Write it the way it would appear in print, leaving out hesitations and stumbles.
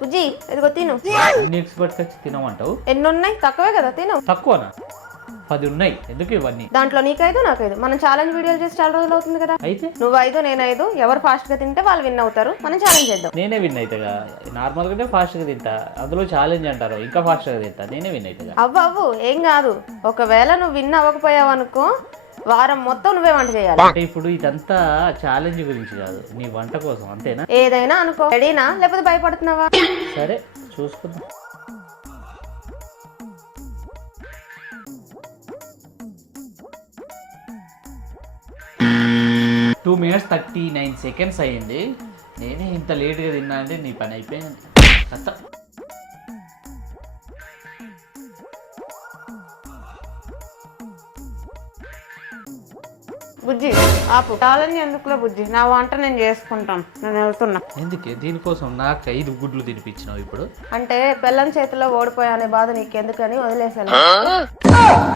బుజ్జి ఇదిగో తిను. అన్ని ఎక్స్పర్ట్స్ వచ్చి తినమంటావు? ఎన్ని ఉన్నాయి? తక్కువే కదా, తిను. తక్కువనా? 10 ఉన్నాయి. ఎందుకు ఇవన్నీ? దాంట్లో నీకైదు నాకైదు. మనం ఛాలెంజ్ వీడియోలు చేసి చాలా రోజులు అవుతుంది కదా. అయితే నువ్వు 5 నేను 5, ఎవరు ఫాస్ట్ గా తింటే వాళ్ళు విన్ అవుతారు. మనం ఛాలెంజ్ చేద్దాం. నేనే విన్ అవుతాగా. నార్మల్గానే ఫాస్ట్గా తింటా, అందులో ఛాలెంజ్ అంటారు, ఇంకా ఫాస్ట్గా తింటా. నేనే విన్ అవుతాగా. అవ్వు ఏం కాదు. ఒకవేళ నువ్వు విన్ అవ్వకపోయావు అనుకో, వారం మొత్తం నువ్వే వంట చేయాలి. అంటే ఇప్పుడు ఇదంతా ఛాలెంజ్ గురించి కాదు, నీ వంట కోసం, అంతేనా? ఏదైనా అనుకో. రెడీనా లేకపోతే భయపడుతున్నావా? సరే చూసుకుందాం. 2 minutes 39 seconds అయ్యింది. నేనే ఇంత లేట్గా తిన్నా అంటే నీ పని అయిపోయింది. అత్త బుజ్జి ఆపు. ఛాలెంజ్ ఎందుకులే బుజ్జి, నా వంట నేను చేసుకుంటాను. నేను వెళ్తున్నా. ఎందుకే? దీనికోసం నాకు 5 గుడ్లు తినిపించినావు ఇప్పుడు. అంటే బెల్లం చేతిలో ఓడిపోయా అనే బాధ నీకెందుకని వదిలేసాను.